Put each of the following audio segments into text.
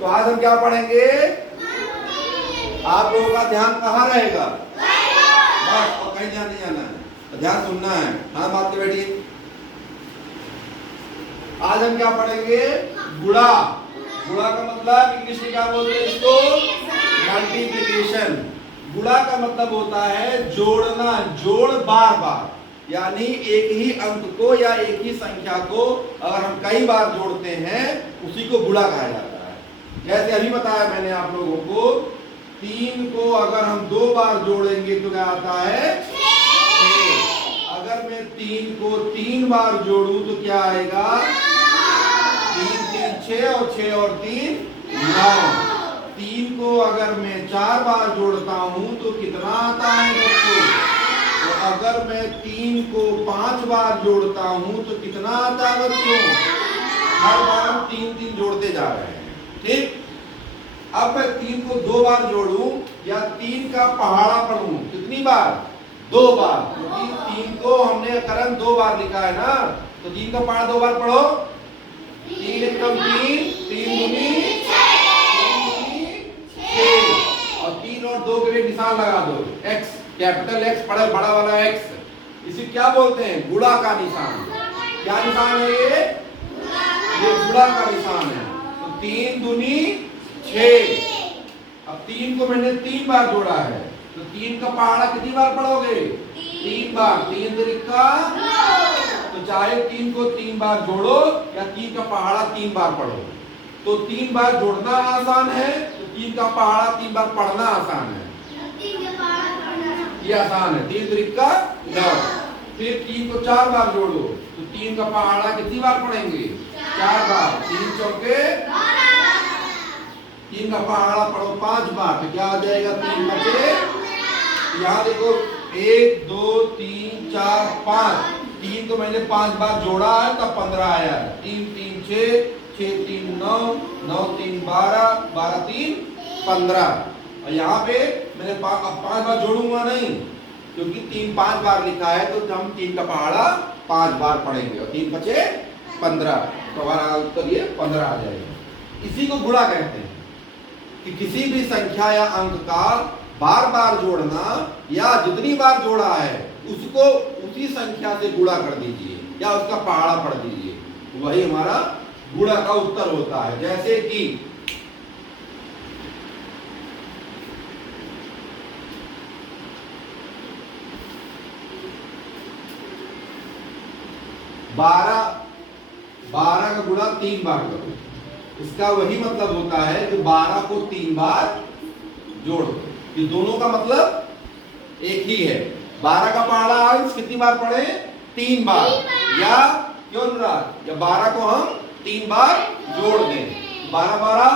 तो आज हम क्या पढ़ेंगे? आप लोगों का ध्यान कहाँ रहेगा? बस, और कहीं ध्यान नहीं जाना है, तो ध्यान सुनना है। हाँ, बात के बैठिए। आज हम क्या पढ़ेंगे? गुणा। गुणा का मतलब इंग्लिश में क्या बोलते हैं इसको? मल्टीप्लिकेशन। गुणा का मतलब होता है जोड़ना, जोड़ बार बार, यानी एक ही अंक को या एक ही संख्या को अगर हम कई बार जोड़ते हैं उसी को गुणा कहा जाता है। जैसे अभी बताया मैंने आप लोगों को, 3 को अगर हम 2 बार जोड़ेंगे तो क्या आता है? 6। अगर मैं 3 को 3 बार जोड़ूं तो क्या आएगा? 3 3 6 और 6 और 3 9। 3 को अगर मैं 4 बार जोड़ता हूं तो कितना आता है बच्चों? तो अगर मैं 3 को 5 बार जोड़ता हूं तो कितना आता है बच्चों? हर बार हम 3 3 जोड़ते जा रहे हैं, ठीक। अब मैं 3 को 2 बार जोड़ूं या 3 का पहाड़ा पढ़ूं, कितनी बार? 2 बार, क्योंकि 3 को हमने करण 2 बार लिखा है ना, तो 3 का पहाड़ा 2 बार पढ़ो। 3 एकम 3, 3 दूनी 6, और 3 और 2 के लिए निशान लगा दो, x, कैपिटल X, बड़ा बड़ा वाला X। इसे क्या बोलते हैं? गुणा का निशान। क्या निशान है ये? गुणा का निशान है। तो 3 दूनी 6। अब 3 को मैंने 3 बार जोड़ा है, तो 3 का पहाड़ा कितनी बार पढ़ोगे? 3 बार। 3 त्रिका, तो चाहे 3 को 3 बार जोड़ो या 3 का पहाड़ा 3 बार पढ़ो। तो 3 बार जोड़ना आसान है, तो 3 का पहाड़ा 3 बार पढ़ना आसान है। ये आसान है। 3 त्रिका 9। फिर 3 को 4 बार जोड़ो तो 3 का पहाड़ा कितनी बार पढ़ेंगे? 4 बार। 3 चौके 3 का पहाड़ा पढ़ो 5 बार, तो क्या आ जाएगा? 3 बचे। यहाँ देखो 1 2 3 4 5। 3 को मैंने 5 बार जोड़ा है तब 15 आया। 3 3 6, 6 3 9, 9 3 12, 12 3 15। और यहाँ पे मैंने 5 बार जोड़ूंगा नहीं, क्योंकि 3 5 बार लिखा है, तो हम 3 का पहाड़ा 5 बार पढ़ेंगे और 3 बचे 15, तो हमारा उत्तर ये 15 आ जाएगा। इसी को गुणा कहते हैं कि किसी भी संख्या या अंक का बार बार जोड़ना, या जितनी बार जोड़ा है उसको उसी संख्या से गुणा कर दीजिए या उसका पहाड़ा पढ़ दीजिए, वही हमारा गुणा का उत्तर होता है। जैसे कि 12 का गुणा 3 बार करो, इसका वही मतलब होता है कि 12 को 3 बार जोड़ दो। ये दोनों का मतलब एक ही है। 12 का पहाड़ा अंश कितनी बार पढ़े? 3 बार। या क्यों अनुराग? या 12 को हम 3 बार जोड़ दें, 12 12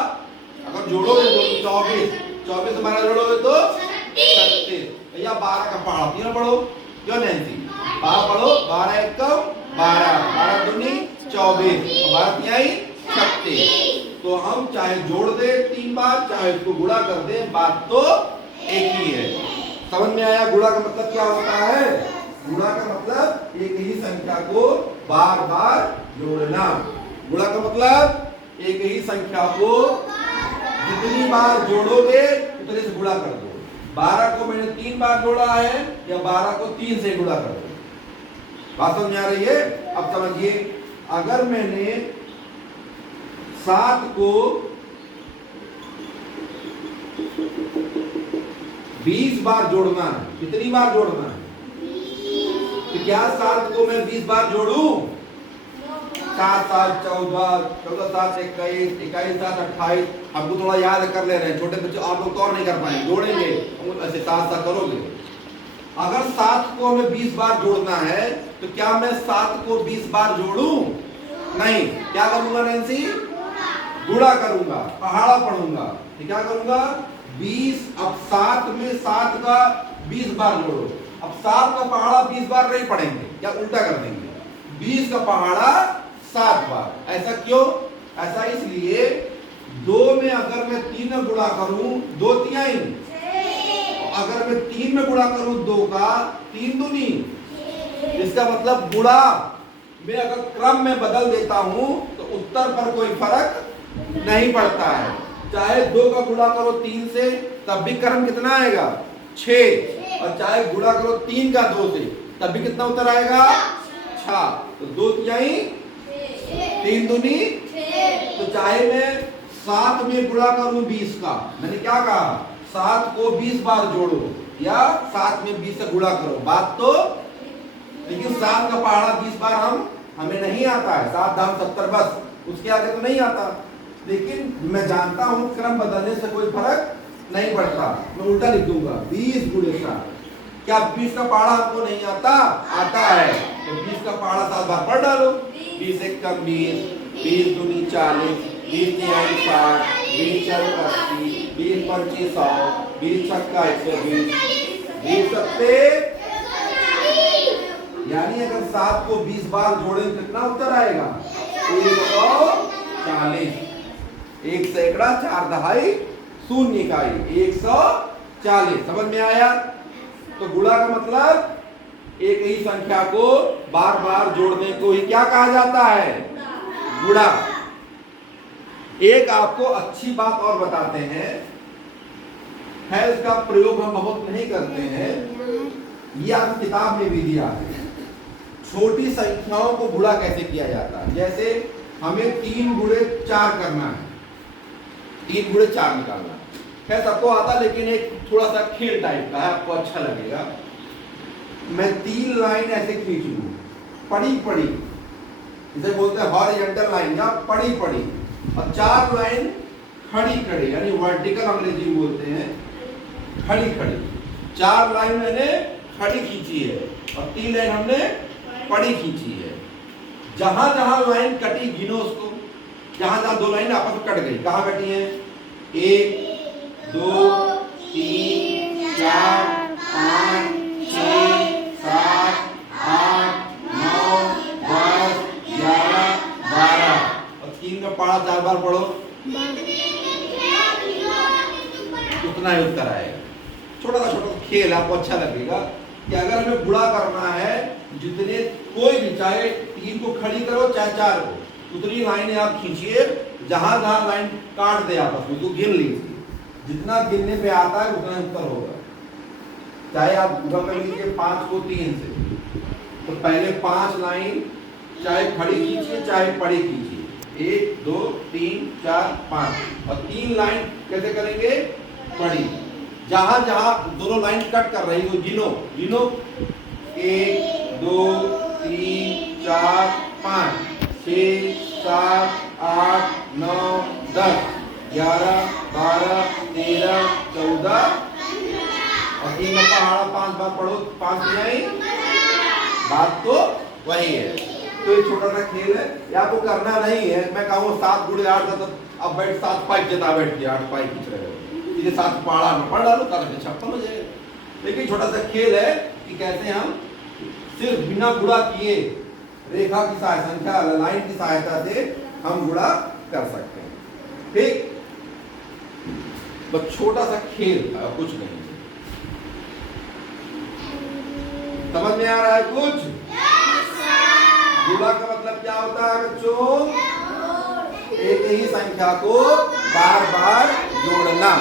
अगर जोड़ोगे तो 24, 24 12 जोड़ोगे तो 36। या 12 का पहाड़ा तीनों पढ़ो, क्यों नैन्सी? 12 पढ़ो, 12 एकम 12, 12 दूनी 24, 12 तिहाई 36। तो हम चाहे जोड़ दे 3 बार, चाहे उसको गुणा कर दे, बात तो एक ही है। समझ में आया गुणा का मतलब क्या होता है? गुणा का मतलब एक ही संख्या को बार बार जोड़ना। गुणा का मतलब एक ही संख्या को जितनी बार जोड़ोगे उतने से गुणा कर दो। 12 को मैंने 3 बार जोड़ा है, या 12 को 3 से गुणा कर दो। बात समझ आ रही है? अब समझिए, अगर मैंने 7 को 20 बार जोड़ना है, कितनी बार जोड़ना है? तो क्या 7 को मैं 20 बार जोड़ूं? 7 7 14, 14 7 21, 21 7 28। आपको थोड़ा याद कर ले रहे हैं, छोटे बच्चे आप लोग तो और नहीं कर पाएंगे, जोड़ेंगे ऐसे साथ साथ करोगे। अगर 7 को हमें 20 बार जोड़ना है, तो क्या मैं 7 को 20 बार जोड़ूं? नहीं। क्या करूंगा नैन्सी? गुणा करूंगा, पहाड़ा पढ़ूंगा। तो क्या करूंगा? 20। अब 7 में 7 का 20 बार जोड़ो। अब 7 का पहाड़ा 20 बार नहीं पढ़ेंगे, क्या उल्टा कर देंगे? 20 का पहाड़ा 7 बार। ऐसा क्यों? ऐसा इसलिए 2 में अगर मैं 3 में गुणा करूं, 2 तिहाई, अगर मैं 3 में गुणा करूं 2 का, 3 दूनी, इसका मतलब गुणा में अगर क्रम में बदल देता हूं तो उत्तर पर कोई फर्क नहीं पड़ता है। चाहे 2 का गुणा करो 3 से तब भी क्रम कितना आएगा 6, और चाहे गुणा करो 3 का 2 से तब भी कितना उत्तर आएगा 6। तो 2 तिहाई 3 दूनी, तो चाहे मैं 7 में गुणा करूं 20 का, मैंने क्या कहा 7 को 20 बार जोड़ो या 7 में 20 से गुणा करो, बात तो, लेकिन 7 का पहाड़ा 20 बार हमें नहीं आता है, 7 धाम 70 बस, उसके आगे तो नहीं आता। लेकिन मैं जानता हूं क्रम बदलने से कोई फर्क नहीं पड़ता, मैं उल्टा लिख दूंगा 20 गुणे 7। क्या 20 का पहाड़ा हमको नहीं आता? आता है, तो 20 का पहाड़ा 7 बार पढ़ डालो। 20 एक कम 20, 20 दूनी 40, 20 तिहाई 60, 20 चौक 80, 20 पंची 100, 20 छक्का 120, 20 सत्ते, यानी अगर 7 को 20 बार जोड़े कितना उत्तर आएगा 140। 1 सैकड़ा 4 दहाई 0 इकाई 140। समझ में आया? तो गुणा का मतलब एक ही संख्या को बार बार जोड़ने को ही क्या कहा जाता है? गुणा। एक आपको अच्छी बात और बताते हैं, है इसका प्रयोग हम बहुत नहीं करते हैं, ये आपकी किताब में भी दिया है। छोटी संख्याओं को गुणा कैसे किया जाता है? जैसे हमें 3 गुणे 4 करना है, 3 गुणे 4 निकालना है, सबको आता, लेकिन एक थोड़ा सा खेल टाइप का है, आपको अच्छा लगेगा। मैं 3 लाइन ऐसे खींच लूं, पड़ी पड़ी, इसे बोलते हैं हॉरिजॉन्टल लाइन या पड़ी पड़ी, और 4 लाइन खड़ी खड़ी यानी वर्टिकल अंग्रेजी में बोलते हैं खड़ी खड़ी। 4 लाइन मैंने खड़ी खींची है और 3 लाइन हमने पड़ी खींची है। जहां जहां लाइन कटी गिनो उसको, जहां जहां 2 लाइन आपस में कट गई, कहां कटी है? 1 2 3 4 5 6 7 8 9 10 11 12, और 3 का पहाड़ा 4 बार पढ़ो, उतना ही उत्तर आएगा। छोटा सा खेल आपको अच्छा लगेगा कि अगर हमें गुणा करना है, जितने कोई भी, चाहे 3 को खड़ी करो चाहे 4 को, उतनी लाइनें आप खींचिए, जहां जहां लाइन काट दे आपस में तो गिन लीजिए, जितना गिनने पे आता है उतना उत्तर होगा। चाहे आप कर लीजिए 5 को 3 से, तो पहले 5 लाइन चाहे खड़ी खींचिए चाहे पड़ी खींचिए, 1 2 3 4 5, और 3 लाइन कैसे करेंगे? पड़ी। जहां जहां दोनों लाइन कट कर रही हो गिनो गिनो, 1 2 3 4 5 6 7 8 9 10 11 12 13 14, और 3 का पहाड़ा 5 बार पढ़ो, 5 नहीं आई, बात तो वही है। तो ये छोटा सा खेल है, या आपको करना नहीं है। मैं कहूँ 7 गुणे 8 का, तो अब बैठ 7 पाइप जता बैठ के 8 पाइप खींच रहे हो, ये 7 पहाड़ा में पढ़ डालो, कल 56 हो जाएगा। लेकिन छोटा सा खेल है कि कैसे हम सिर्फ बिना गुणा किए रेखा की सहायता, संख्या लाइन की सहायता से हम गुणा कर सकते हैं। ठीक, बस छोटा सा खेल था, कुछ नहीं। समझ में आ रहा है कुछ? गुणा का मतलब क्या होता है बच्चों? एक ही संख्या को बार बार जोड़ना।